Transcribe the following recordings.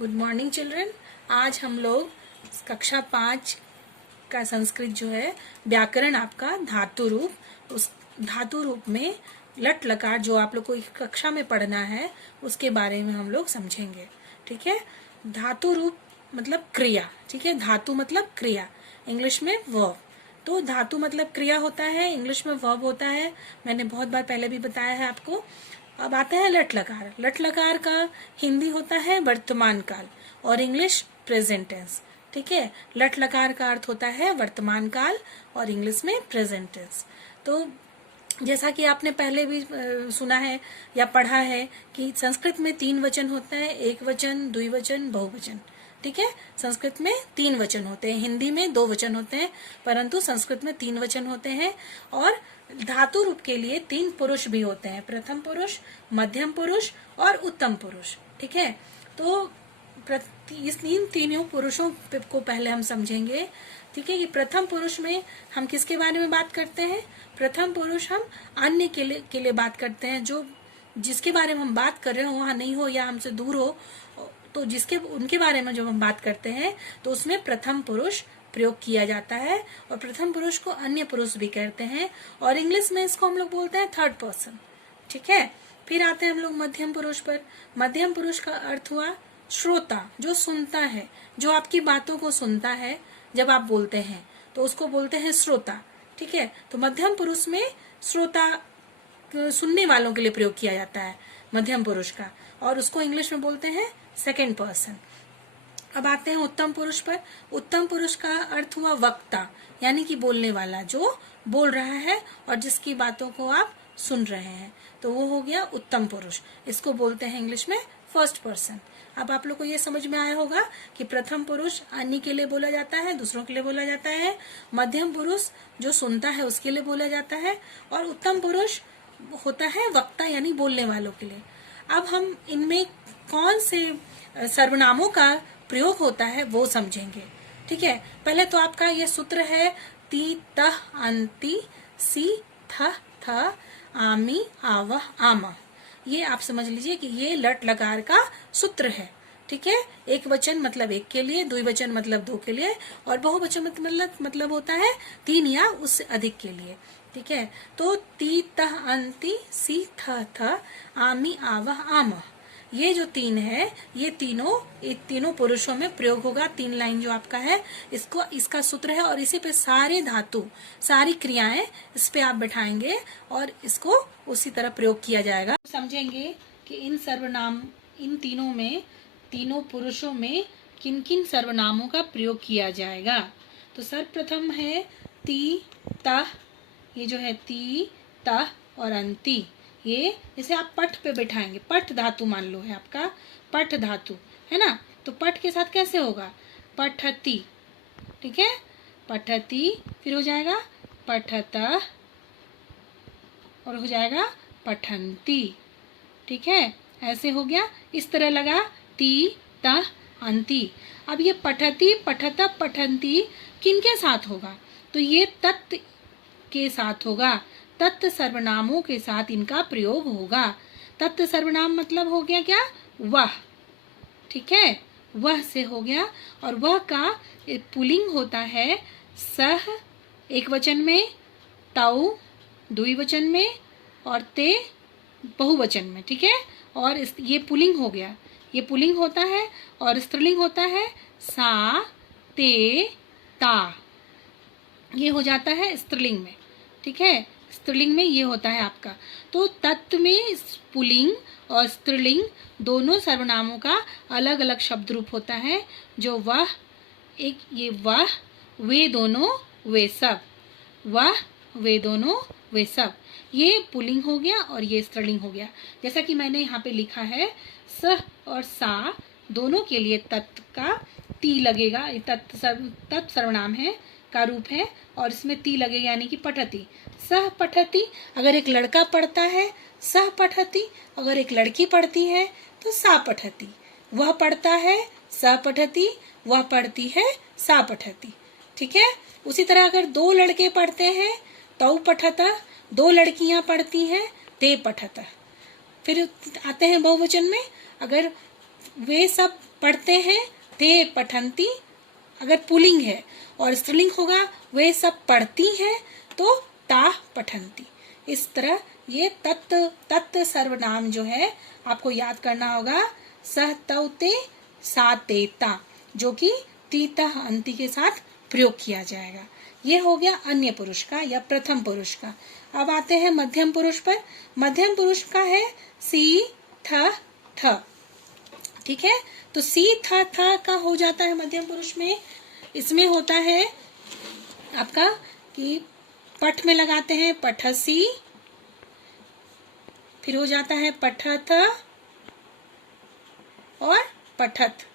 Good morning children. आज हम लोग कक्षा 5 का संस्कृत जो है व्याकरण आपका धातु रूप, उस धातु रूप में लट लकार जो आप लोग को एक कक्षा में पढ़ना है उसके बारे में हम लोग समझेंगे। ठीक है। धातु रूप मतलब क्रिया। ठीक है। धातु मतलब क्रिया, इंग्लिश में वर्ब। तो धातु मतलब क्रिया होता है, इंग्लिश में वर्ब होता है। मैंने बहुत बार पहले भी बताया है आपको। अब आता है लट लकार। लट लकार का हिंदी होता है वर्तमान काल और इंग्लिश प्रेजेंट टेंस। ठीक है। लट लकार का अर्थ होता है वर्तमान काल और इंग्लिश में प्रेजेंट टेंस। तो जैसा कि आपने पहले भी सुना है या पढ़ा है कि संस्कृत में 3 वचन होता है, एक वचन, द्विवचन, बहुवचन। ठीक है। संस्कृत में 3 वचन होते हैं, हिंदी में 2 वचन होते हैं, परंतु संस्कृत में 3 वचन होते हैं। और धातु रूप के लिए 3 पुरुष भी होते हैं, प्रथम पुरुष, मध्यम पुरुष और उत्तम पुरुष। ठीक है। तो इस तीनों पुरुषों को पहले हम समझेंगे। ठीक है। कि प्रथम पुरुष में हम किसके बारे में बात करते हैं? प्रथम पुरुष हम अन्य के लिए बात करते हैं, जो जिसके बारे में हम बात कर रहे हो वहां नहीं हो या हमसे दूर हो, तो उनके बारे में जब हम बात करते हैं तो उसमें प्रथम पुरुष प्रयोग किया जाता है। और प्रथम पुरुष को अन्य पुरुष भी कहते हैं और इंग्लिश में इसको हम लोग बोलते हैं थर्ड पर्सन। ठीक है। फिर आते हैं हम लोग मध्यम पुरुष पर। मध्यम पुरुष का अर्थ हुआ श्रोता, जो सुनता है, जो आपकी बातों को सुनता है। जब आप बोलते हैं तो उसको बोलते हैं श्रोता। ठीक है। तो मध्यम पुरुष में श्रोता सुनने वालों के लिए प्रयोग किया जाता है मध्यम पुरुष का, और उसको इंग्लिश में बोलते हैं सेकंड पर्सन। अब आते हैं उत्तम पुरुष पर। उत्तम पुरुष का अर्थ हुआ वक्ता, यानी कि बोलने वाला, जो बोल रहा है और जिसकी बातों को आप सुन रहे हैं, तो वो हो गया उत्तम पुरुष। इसको बोलते हैं इंग्लिश में फर्स्ट पर्सन। अब आप लोग को ये समझ में आया होगा कि प्रथम पुरुष अन्य के लिए बोला जाता है, दूसरों के लिए बोला जाता है। मध्यम पुरुष जो सुनता है उसके लिए बोला जाता है, और उत्तम पुरुष होता है वक्ता, यानी बोलने वालों के लिए। अब हम इनमें कौन से सर्वनामों का प्रयोग होता है वो समझेंगे। ठीक है। पहले तो आपका ये सूत्र है ती तह अंति सी थ थ आमी आवह आमा। ये आप समझ लीजिए कि ये लट लकार का सूत्र है। ठीक है। एक वचन मतलब एक के लिए, द्विवचन मतलब 2 के लिए, और बहुवचन मतलब होता है 3 या उससे अधिक के लिए। ठीक है। तो ती तह अंति सी थ थ आमी आवह आमा, ये जो 3 है, ये तीनों पुरुषों में प्रयोग होगा। 3 लाइन जो आपका है इसका सूत्र है, और इसी पे सारे धातु, सारी क्रियाएं इस पे आप बैठाएंगे और इसको उसी तरह प्रयोग किया जाएगा। समझेंगे कि इन तीनों पुरुषों में किन किन सर्वनामों का प्रयोग किया जाएगा। तो सर्वप्रथम है ती तह, ये जो है ती तह और अंति, ये जैसे आप पठ पे बैठाएंगे, पठ धातु मान लो है आपका, पठ धातु है ना, तो पठ के साथ कैसे होगा? पठती। ठीक है। पठती, फिर हो जाएगा पठतः और हो जाएगा पठंती। ठीक है। ऐसे हो गया, इस तरह लगा ती तह अंति। अब ये पठती, पठत, पठंती किनके साथ होगा? तो ये तत् के साथ होगा, तत् सर्वनामों के साथ इनका प्रयोग होगा। तत् सर्वनाम मतलब हो गया क्या? वह। ठीक है। वह से हो गया, और वह का पुल्लिंग होता है सह एक वचन में, तौ द्विवचन में, और ते बहुवचन में। ठीक है। और ये पुल्लिंग हो गया, ये पुल्लिंग होता है, और स्त्रीलिंग होता है सा ते ता, ये हो जाता है स्त्रीलिंग में। ठीक है। स्त्रीलिंग में ये होता है आपका। तो तत् में पुल्लिंग और स्त्रीलिंग दोनों सर्वनामों का अलग अलग शब्द रूप होता है, जो वह, एक ये वह, वे दोनों, वे सब, वह, वे दोनों, वे सब, ये पुल्लिंग हो गया और ये स्त्रीलिंग हो गया। जैसा कि मैंने यहाँ पे लिखा है, सह और सा दोनों के लिए तत् का ती लगेगा। तत् सर्वनाम है का रूप है, और इसमें ती लगेगा, यानी कि पठती। सह पठती, अगर एक लड़का पढ़ता है सह पठती, अगर एक लड़की पढ़ती है तो सा पठती। वह पढ़ता है स पठती, वह पढ़ती है सा पठती। ठीक है। उसी तरह अगर 2 लड़के पढ़ते हैं तौ पठत, 2 लड़कियां पढ़ती हैं ते पठत। फिर आते हैं बहुवचन में, अगर वे सब पढ़ते हैं, ते पठंती अगर पुल्लिंग है, और स्त्रीलिंग होगा वे सब पढ़ती हैं तो ता पठंती। इस तरह ये तत् सर्वनाम जो है आपको याद करना होगा, सह तौ ते सा ते ता, जो कि तीता अंति के साथ प्रयोग किया जाएगा। ये हो गया अन्य पुरुष का या प्रथम पुरुष का। अब आते हैं मध्यम पुरुष पर। मध्यम पुरुष का है सी थ थ, ठीक है। तो सी थ थ का हो जाता है मध्यम पुरुष में। इसमें होता है आपका कि पठ में लगाते हैं पठसी, फिर हो जाता है पठथ और पठत,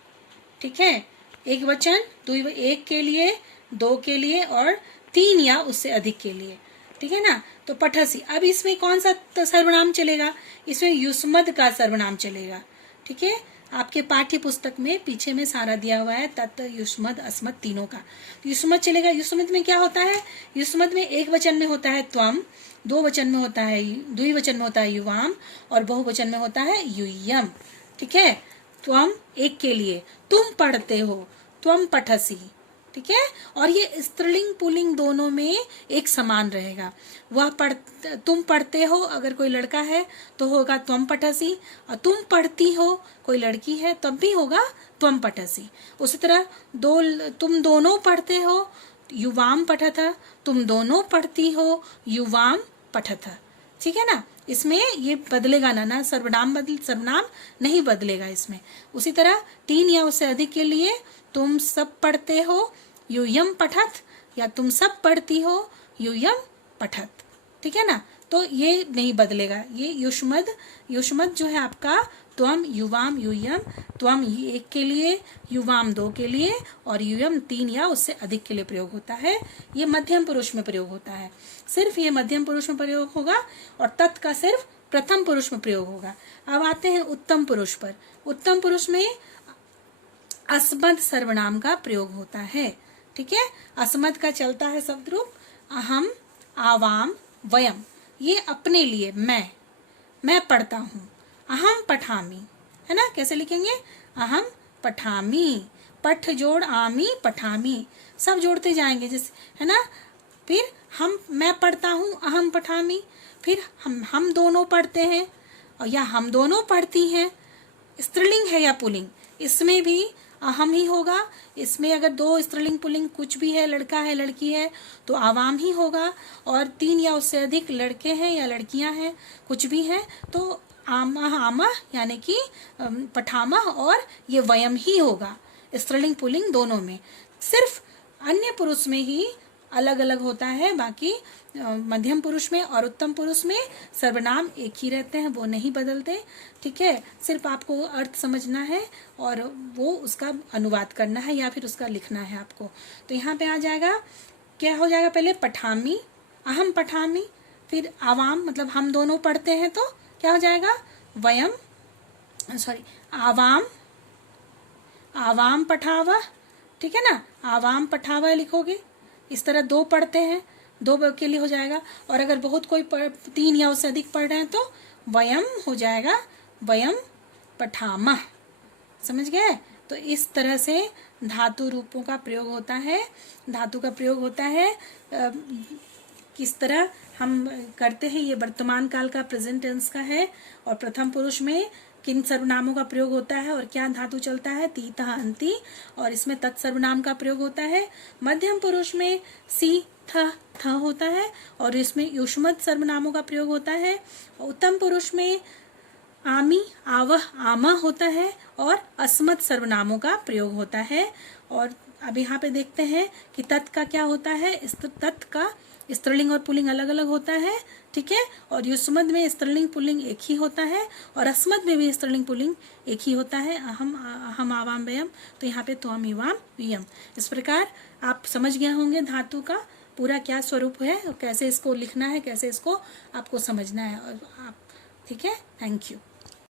ठीक है। एक वचन, एक के लिए, दो के लिए और तीन या उससे अधिक के लिए, ठीक है ना। तो पठसी। अब इसमें कौन सा सर्वनाम चलेगा? इसमें युष्मद का सर्वनाम चलेगा, ठीक है। आपके पाठ्य पुस्तक में पीछे में सारा दिया हुआ है, तत् युष्मद अस्मद तीनों का। युष्मद चलेगा। युष्मद में क्या होता है? युष्मद में एक वचन में होता है त्वम, दो वचन में होता है, द्विवचन में होता है युवाम, और बहुवचन में होता है यूयम, ठीक है। त्वम एक के लिए, तुम पढ़ते हो, त्वम पठसी, ठीक है। और ये स्त्रीलिंग पुल्लिंग दोनों में एक समान रहेगा। तुम पढ़ते हो अगर कोई लड़का है तो होगा त्वम पठसी, और तुम पढ़ती हो कोई लड़की है तब भी होगा त्वम पठसी। उसी तरह तुम दोनों पढ़ते हो, युवाम पठथ, तुम दोनों पढ़ती हो, युवाम पठथ, ठीक है ना। इसमें ये बदलेगा ना, सर्वनाम नहीं बदलेगा इसमें। उसी तरह तीन या उससे अधिक के लिए तुम सब पढ़ते हो, यूयम पठत, या तुम सब पढ़ती हो, यूयम पठत, ठीक है ना। तो ये नहीं बदलेगा। ये युष्मद जो है आपका त्वम, युवाम, यूयम, त्वम एक के लिए, युवाम दो के लिए, और यूयम तीन या उससे अधिक के लिए प्रयोग होता है। ये मध्यम पुरुष में प्रयोग होता है, सिर्फ ये मध्यम पुरुष में प्रयोग होगा, और तत् का सिर्फ प्रथम पुरुष में प्रयोग होगा। अब आते हैं उत्तम पुरुष पर। उत्तम पुरुष में अस्मद सर्वनाम का प्रयोग होता है, ठीक है। अस्मद का चलता है शब्द रूप अहम, आवाम, वयम। ये अपने लिए, मैं पढ़ता हूँ, अहम पठामी, है ना। कैसे लिखेंगे? अहम पठामी, पठ जोड़ आमी पठामी, सब जोड़ते जाएंगे जैसे, है ना। फिर मैं पढ़ता हूँ, अहम पठामी, फिर हम दोनों पढ़ते हैं, और या हम दोनों पढ़ती हैं। स्त्रीलिंग है या पुल्लिंग, इसमें भी अहम ही होगा। इसमें अगर दो स्त्रीलिंग पुल्लिंग कुछ भी है, लड़का है लड़की है, तो आवाम ही होगा। और तीन या उससे अधिक लड़के हैं या लड़कियां हैं, कुछ भी है, तो आमा यानी कि पठामा, और ये वयम ही होगा स्त्रीलिंग पुल्लिंग दोनों में। सिर्फ अन्य पुरुष में ही अलग अलग होता है, बाकी मध्यम पुरुष में और उत्तम पुरुष में सर्वनाम एक ही रहते हैं, वो नहीं बदलते, ठीक है। सिर्फ आपको अर्थ समझना है और वो उसका अनुवाद करना है या फिर उसका लिखना है आपको। तो यहाँ पे आ जाएगा, क्या हो जाएगा? पहले पठामी, अहम पठामी, फिर आवाम मतलब हम दोनों पढ़ते हैं, तो क्या हो जाएगा? वयम, आवाम पठावा, ठीक है ना। आवाम पठावा लिखोगे, इस तरह दो पढ़ते हैं, दो के लिए हो जाएगा। और अगर बहुत कोई तीन या उससे अधिक पढ़ रहे हैं तो वयम हो जाएगा, वयम पठामा। समझ गए? तो इस तरह से धातु रूपों का प्रयोग होता है। धातु का प्रयोग होता है किस तरह हम करते हैं, ये वर्तमान काल का प्रेजेंट टेंस का है। और प्रथम पुरुष में किन सर्वनामों का प्रयोग होता है और क्या धातु चलता है? ती, तः, अंति, और इसमें तत्सर्वनाम का प्रयोग होता है। मध्यम पुरुष में सी, थ होता है, और इसमें युष्मद सर्वनामों का प्रयोग होता है। उत्तम पुरुष में आमी, आवह, आमा होता है, और अस्मद सर्वनामों का प्रयोग होता है। और अब यहाँ पे देखते हैं कि तत् का क्या होता है। तत् का स्त्रीलिंग और पुल्लिंग अलग अलग होता है, ठीक है। और युष्मद में स्त्रीलिंग पुल्लिंग एक ही होता है, और अस्मद में भी स्त्रीलिंग पुल्लिंग एक ही होता है, अहम, आवाम, वयम। तो यहाँ पे त्वम, युवाम, यूयम। इस प्रकार आप समझ गए होंगे धातु का पूरा क्या स्वरूप है, कैसे इसको लिखना है, कैसे इसको आपको समझना है। और आप, ठीक है। Thank you.